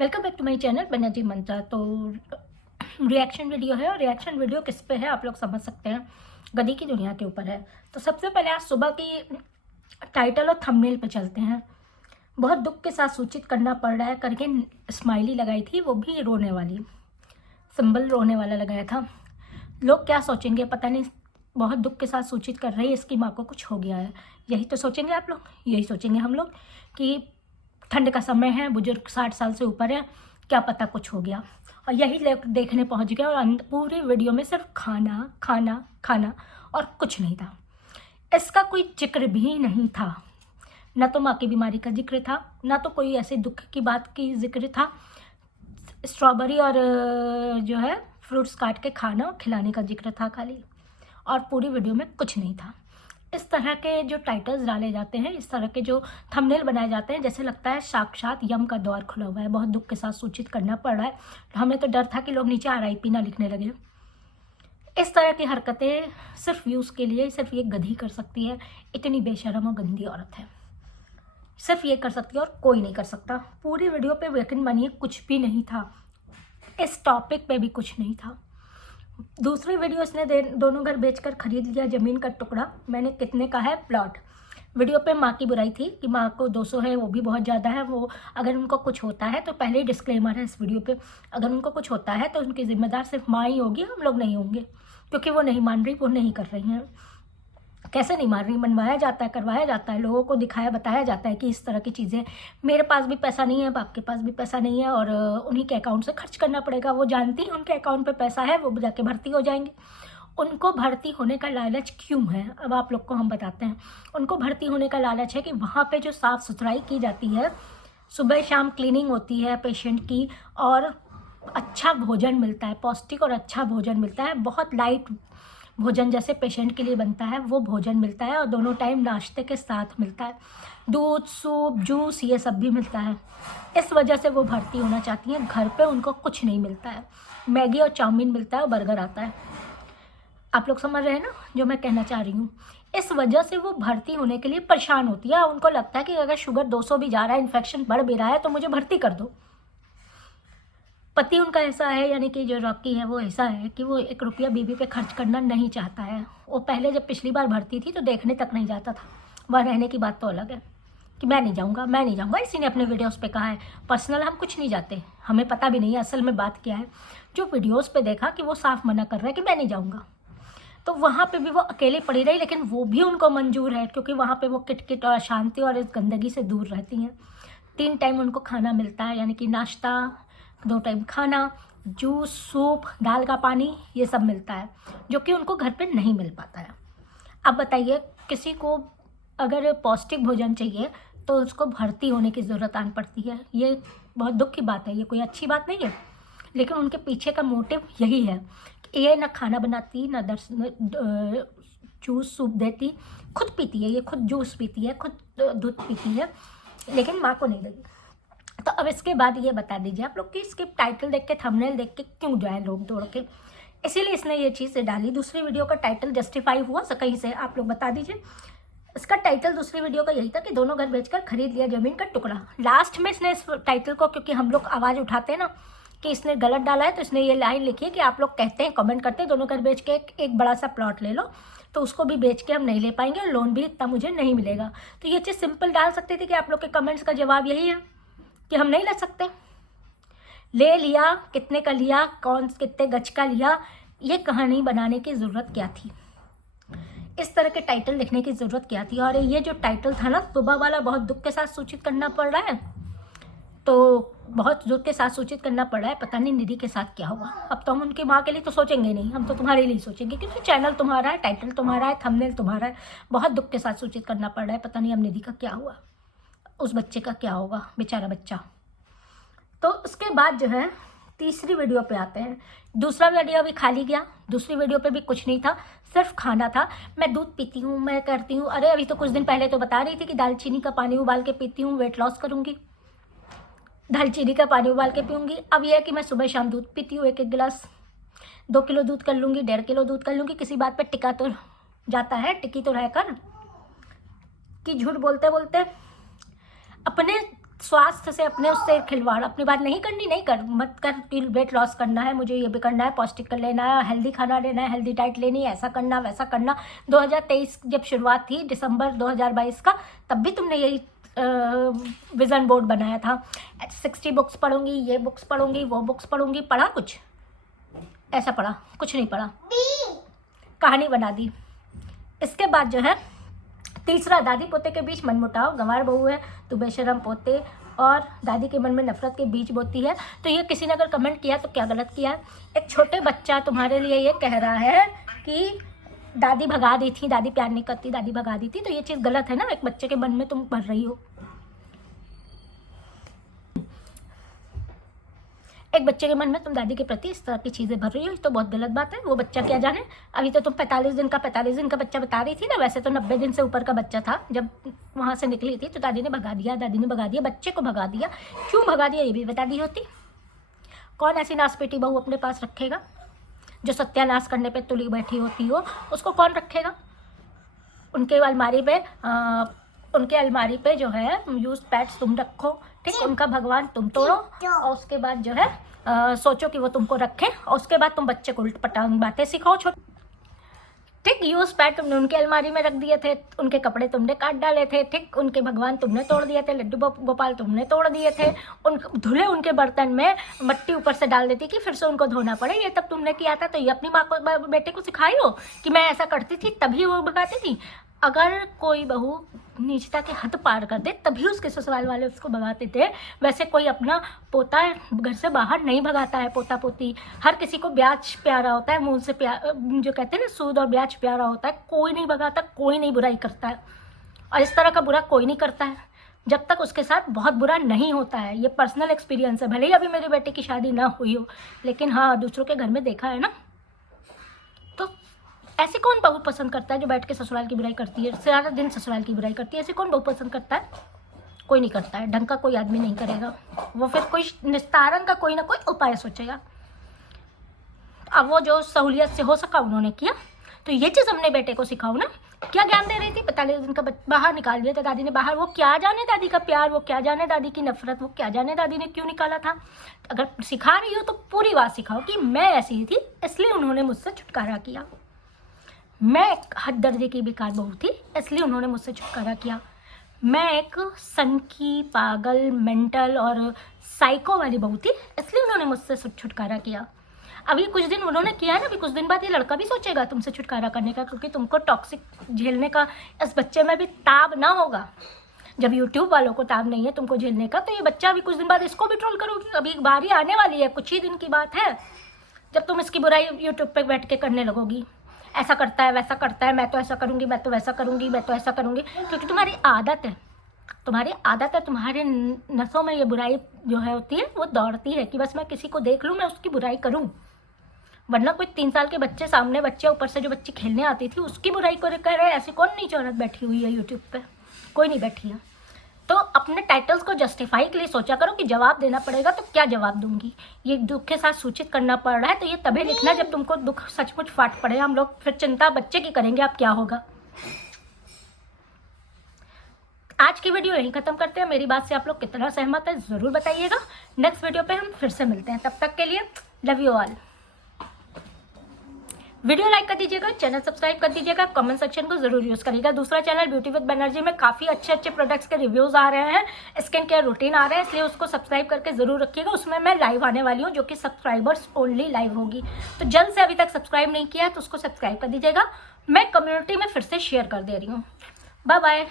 Welcome back to my channel Banerjee Mantra. तो reaction video है और रिएक्शन वीडियो किस पे है आप लोग समझ सकते हैं, गधी की दुनिया के ऊपर है। तो सबसे पहले आज सुबह की टाइटल और थंबनेल पे चलते हैं। बहुत दुख के साथ सूचित करना पड़ रहा है करके स्माइली लगाई थी, वो भी रोने वाली, सिंबल रोने वाला लगाया था। लोग क्या सोचेंगे पता नहीं, बहुत दुख के साथ सूचित कर रही है, इसकी माँ को कुछ हो गया है। यही तो सोचेंगे आप लोग, यही सोचेंगे हम लोग कि ठंड का समय है, बुजुर्ग 60 साल से ऊपर है, क्या पता कुछ हो गया। और यही लोग देखने पहुंच गए और पूरी वीडियो में सिर्फ खाना खाना खाना और कुछ नहीं था। इसका कोई जिक्र भी नहीं था, ना तो माँ की बीमारी का जिक्र था, ना तो कोई ऐसे दुख की बात की जिक्र था। स्ट्रॉबेरी और जो है फ्रूट्स काट के खाना और खिलाने का जिक्र था खाली, और पूरी वीडियो में कुछ नहीं था। इस तरह के जो टाइटल्स डाले जाते हैं, इस तरह के जो थंबनेल बनाए जाते हैं, जैसे लगता है साक्षात यम का द्वार खुला हुआ है, बहुत दुख के साथ सूचित करना पड़ रहा है। हमें तो डर था कि लोग नीचे RIP ना लिखने लगे। इस तरह की हरकतें सिर्फ व्यूज़ के लिए सिर्फ ये गधी कर सकती है। इतनी बेशर्म और गंदी औरत है, सिर्फ ये कर सकती है और कोई नहीं कर सकता। पूरी वीडियो पे यकीन मानिए कुछ भी नहीं था, इस टॉपिक पे भी कुछ नहीं था। दूसरी वीडियो इसने दोनों घर बेचकर खरीद लिया ज़मीन का टुकड़ा, मैंने कितने का है प्लॉट। वीडियो पे माँ की बुराई थी कि माँ को 200 है, वो भी बहुत ज़्यादा है। वो अगर उनको कुछ होता है तो पहले ही डिस्क्लेमर है इस वीडियो पे, अगर उनको कुछ होता है तो उनकी जिम्मेदार सिर्फ माँ ही होगी, हम लोग नहीं होंगे, क्योंकि वो नहीं मान रही, वो नहीं कर रही हैं। कैसे नहीं मान रही, मनवाया जाता है, करवाया जाता है, लोगों को दिखाया बताया जाता है कि इस तरह की चीज़ें, मेरे पास भी पैसा नहीं है, बाप के पास भी पैसा नहीं है और उन्हीं के अकाउंट से खर्च करना पड़ेगा। वो जानती हैं उनके अकाउंट पे पैसा है, वो जाके भर्ती हो जाएंगे। उनको भर्ती होने का लालच क्यों है, अब आप लोग को हम बताते हैं। उनको भर्ती होने का लालच है कि वहाँ पे जो साफ़ सुथराई की जाती है, सुबह शाम क्लीनिंग होती है पेशेंट की, और अच्छा भोजन मिलता है, पौष्टिक और अच्छा भोजन मिलता है, बहुत लाइट भोजन जैसे पेशेंट के लिए बनता है वो भोजन मिलता है, और दोनों टाइम नाश्ते के साथ मिलता है, दूध सूप जूस ये सब भी मिलता है। इस वजह से वो भर्ती होना चाहती हैं। घर पे उनको कुछ नहीं मिलता है, मैगी और चाउमीन मिलता है और बर्गर आता है। आप लोग समझ रहे हैं ना जो मैं कहना चाह रही हूँ। इस वजह से वो भर्ती होने के लिए परेशान होती है। उनको लगता है कि अगर शुगर 200 भी जा रहा है, इन्फेक्शन बढ़ भी रहा है, तो मुझे भर्ती कर दो। पति उनका ऐसा है, यानी कि जो रॉकी है वो ऐसा है कि वो 1 रुपया बीवी पे खर्च करना नहीं चाहता है। वो पहले जब पिछली बार भर्ती थी तो देखने तक नहीं जाता था, वह रहने की बात तो अलग है कि मैं नहीं जाऊँगा, मैं नहीं जाऊँगा। इसी ने अपने वीडियोस पे कहा है, पर्सनल हम कुछ नहीं जाते, हमें पता भी नहीं है असल में बात क्या है। जो वीडियोस पे देखा कि वो साफ मना कर रहा है कि मैं नहीं जाऊँगा, तो वहाँ पे भी वो अकेले पड़ी रही, लेकिन वो भी उनको मंजूर है क्योंकि वहाँ पे वो किटकिट और अशांति और इस गंदगी से दूर रहती हैं। 3 टाइम उनको खाना मिलता है, यानी कि नाश्ता, 2 टाइम खाना, जूस सूप दाल का पानी ये सब मिलता है, जो कि उनको घर पे नहीं मिल पाता है। अब बताइए, किसी को अगर पौष्टिक भोजन चाहिए तो उसको भर्ती होने की ज़रूरत आन पड़ती है। ये बहुत दुख की बात है, ये कोई अच्छी बात नहीं है, लेकिन उनके पीछे का मोटिव यही है कि ये ना खाना बनाती, ना जूस सूप देती, खुद पीती है, ये खुद जूस पीती है, खुद दूध पीती है, लेकिन माँ को नहीं देती। तो अब इसके बाद ये बता दीजिए आप लोग कि इसके टाइटल देख के, थंबनेल देख के क्यों जाए लोग दौड़ के, इसीलिए इसने ये चीज़ डाली। दूसरी वीडियो का टाइटल जस्टिफाई हुआ कहीं से, आप लोग बता दीजिए। इसका टाइटल दूसरी वीडियो का यही था कि दोनों घर बेचकर खरीद लिया ज़मीन का टुकड़ा। लास्ट में इसने इस टाइटल को, क्योंकि हम लोग आवाज़ उठाते हैं ना कि इसने गलत डाला है, तो इसने ये लाइन लिखी है कि आप लोग कहते हैं, कमेंट करते हैं, दोनों घर बेच के एक बड़ा सा प्लॉट ले लो, तो उसको भी बेच के हम नहीं ले पाएंगे और लोन भी इतना मुझे नहीं मिलेगा। तो ये चीज़ सिंपल डाल सकती थी कि आप लोग के कमेंट्स का जवाब यही है कि हम नहीं ले सकते। ले लिया, कितने का लिया, कौन कितने गज का लिया, ये कहानी बनाने की ज़रूरत क्या थी, इस तरह के टाइटल लिखने की ज़रूरत क्या थी। और ये जो टाइटल था ना सुबह वाला, बहुत दुख के साथ सूचित करना पड़ रहा है, तो बहुत दुख के साथ सूचित करना पड़ रहा है, पता नहीं निधि के साथ क्या हुआ। अब तो हम उनकी माँ के लिए तो सोचेंगे नहीं, हम तो तुम्हारे लिए सोचेंगे, क्योंकि चैनल तुम्हारा है, टाइटल तुम्हारा है, थंबनेल तुम्हारा है। बहुत दुख के साथ सूचित करना पड़ रहा है, पता नहीं अब निधि का क्या हुआ, उस बच्चे का क्या होगा, बेचारा बच्चा। तो उसके बाद जो है तीसरी वीडियो पे आते हैं। दूसरा वीडियो भी खाली गया, दूसरी वीडियो पे भी कुछ नहीं था, सिर्फ खाना था। मैं दूध पीती हूँ, मैं करती हूँ, अरे अभी तो कुछ दिन पहले तो बता रही थी कि दालचीनी का पानी उबाल के पीती हूँ, वेट लॉस करूँगी, दालचीनी का पानी उबाल के पीऊँगी। अब यह है कि मैं सुबह शाम दूध पीती हूँ, 1-1 गिलास, 2 किलो दूध कर लूँगी, 1.5 किलो दूध कर लूँगी। किसी बात पर टिका तो जाता है, टिकी तो रहकर कि झूठ बोलते बोलते अपने स्वास्थ्य से अपने उससे खिलवाड़, अपनी बात नहीं करनी, नहीं कर, मत कर कि वेट लॉस करना है, मुझे ये भी करना है, पौष्टिक कर लेना है, हेल्दी खाना लेना है, हेल्दी डाइट लेनी है, ऐसा करना वैसा करना। 2023 जब शुरुआत थी दिसंबर 2022 का, तब भी तुमने यही विजन बोर्ड बनाया था, 60 बुक्स पढ़ूंगी, ये बुक्स पढ़ूंगी, वो बुक्स पढ़ूंगी। पढ़ा कुछ? ऐसा पढ़ा? कुछ नहीं पढ़ा, कहानी बना दी। इसके बाद जो है तीसरा, दादी पोते के बीच मनमुटाव, गंवार बहू है तू बेशरम, पोते और दादी के मन में नफरत के बीज बोती है। तो ये किसी ने अगर कमेंट किया तो क्या गलत किया? एक छोटे बच्चा तुम्हारे लिए ये कह रहा है कि दादी भगा दी थी, दादी प्यार नहीं करती, दादी भगा दी थी, तो ये चीज़ गलत है ना। एक बच्चे के मन में तुम भर रही हो, एक बच्चे के मन में तुम दादी के प्रति इस तरह की चीज़ें भर रही हो, तो बहुत गलत बात है। वो बच्चा क्या जाने, अभी तो तुम 45 दिन का बच्चा बता रही थी ना, वैसे तो 90 दिन से ऊपर का बच्चा था जब वहाँ से निकली थी। तो दादी ने भगा दिया, बच्चे को भगा दिया। क्यों भगा दिया ये भी बता दी होती। कौन ऐसी नासपेटी बहू अपने पास रखेगा जो सत्यानाश करने पे तुली बैठी होती हो? उसको कौन रखेगा? उनके अलमारी पे जो है यूज पैड्स तुम रखो, ठीक, उनका भगवान तुम तोड़ो, और उसके बाद जो है सोचो कि वो तुमको रखे, और उसके बाद तुम बच्चे को उल्ट पटांग बातें सिखाओ। ठीक, यूज पैड तुमने उनके अलमारी में रख दिए थे, उनके कपड़े तुमने काट डाले थे, ठीक, उनके भगवान तुमने तोड़ दिए थे, लड्डू गोपाल तुमने तोड़ दिए थे, धुले उनके बर्तन में मट्टी ऊपर से डाल देती कि फिर से उनको धोना पड़े, ये तब तुमने किया था। तो ये अपनी माँ को, बेटे को सिखाई हो कि मैं ऐसा करती थी तभी वो भगाती थी। अगर कोई बहू नीचता के हद पार कर दे तभी उसके ससुराल वाले उसको भगाते थे। वैसे कोई अपना पोता घर से बाहर नहीं भगाता है, पोता पोती। हर किसी को ब्याज प्यारा होता है, मूल से प्यार, जो कहते हैं ना, सूद और ब्याज प्यारा होता है। कोई नहीं भगाता, कोई नहीं बुराई करता है, और इस तरह का बुरा कोई नहीं करता है जब तक उसके साथ बहुत बुरा नहीं होता है। ये पर्सनल एक्सपीरियंस है, भले ही अभी मेरी बेटी की शादी ना हुई हो, लेकिन हाँ, दूसरों के घर में देखा है ना। तो ऐसे कौन बहू पसंद करता है जो बैठ के ससुराल की बुराई करती है, सारा दिन ससुराल की बुराई करती है? ऐसे कौन बहू पसंद करता है? कोई नहीं करता है, ढंग का कोई आदमी नहीं करेगा। वो फिर कोई निस्तारण का कोई ना कोई उपाय सोचेगा। अब वो जो सहूलियत से हो सका उन्होंने किया। तो ये चीज़ हमने बेटे को सिखाओ ना। क्या ज्ञान दे रही थी? 45 दिन का बाहर निकाल दिया था दादी ने बाहर। वो क्या जाने दादी का प्यार, वो क्या जाने दादी की नफरत, वो क्या जाने दादी ने क्यों निकाला था। अगर सिखा रही हो तो पूरी बात सिखाओ कि मैं ऐसी थी इसलिए उन्होंने मुझसे छुटकारा किया, मैं एक हद दर्जे की बेकार बहू थी इसलिए उन्होंने मुझसे छुटकारा किया, मैं एक सनकी, पागल, मेंटल और साइको वाली बहू थी इसलिए उन्होंने मुझसे छुटकारा किया। अभी कुछ दिन उन्होंने किया है ना, अभी कुछ दिन बाद ये लड़का भी सोचेगा तुमसे छुटकारा करने का, क्योंकि तुमको टॉक्सिक झेलने का इस बच्चे में भी ताब ना होगा। जब यूट्यूब वालों को ताब नहीं है तुमको झेलने का, तो ये बच्चा अभी कुछ दिन बाद इसको भी ट्रोल करोगी। अभी एक बारी आने वाली है, कुछ ही दिन की बात है, जब तुम इसकी बुराई यूट्यूब पे बैठ के करने लगोगी। ऐसा करता है, वैसा करता है, मैं तो ऐसा करूँगी, मैं तो वैसा करूँगी, मैं तो ऐसा करूँगी, क्योंकि तुम्हारी आदत है, तुम्हारे नसों में ये बुराई जो है होती है, वो दौड़ती है कि बस मैं किसी को देख लूँ, मैं उसकी बुराई करूँ। वरना कोई 3 साल के बच्चे सामने, बच्चे ऊपर से जो बच्ची खेलने आती थी उसकी बुराई कर रहे हैं। ऐसी कौन नीच औरत बैठी हुई है यूट्यूब पे? कोई नहीं बैठी है। तो अपने टाइटल्स को जस्टिफाई के लिए सोचा करो कि जवाब देना पड़ेगा तो क्या जवाब दूंगी। ये दुख के साथ सूचित करना पड़ रहा है, तो ये तभी लिखना जब तुमको दुख सचमुच फाट पड़े। हम लोग फिर चिंता बच्चे की करेंगे, अब क्या होगा। आज की वीडियो यहीं खत्म करते हैं। मेरी बात से आप लोग कितना सहमत है ज़रूर बताइएगा। नेक्स्ट वीडियो पे हम फिर से मिलते हैं, तब तक के लिए love you all. Video like कर दीजिएगा, चैनल सब्सक्राइब कर दीजिएगा, कमेंट सेक्शन को जरूर यूज करिएगा। दूसरा चैनल ब्यूटी विद बनर्जी में काफ़ी अच्छे प्रोडक्ट्स के रिव्यूज आ रहे हैं, स्किन केयर रूटीन आ रहे हैं, इसलिए उसको सब्सक्राइब करके जरूर रखिएगा। उसमें मैं लाइव आने वाली हूँ, जो कि सब्सक्राइबर्स ओनली लाइव होगी। तो जल्द से अभी तक सब्सक्राइब नहीं किया है तो उसको सब्सक्राइब कर दीजिएगा। मैं कम्युनिटी में फिर से शेयर कर दे रही हूँ। Bye bye.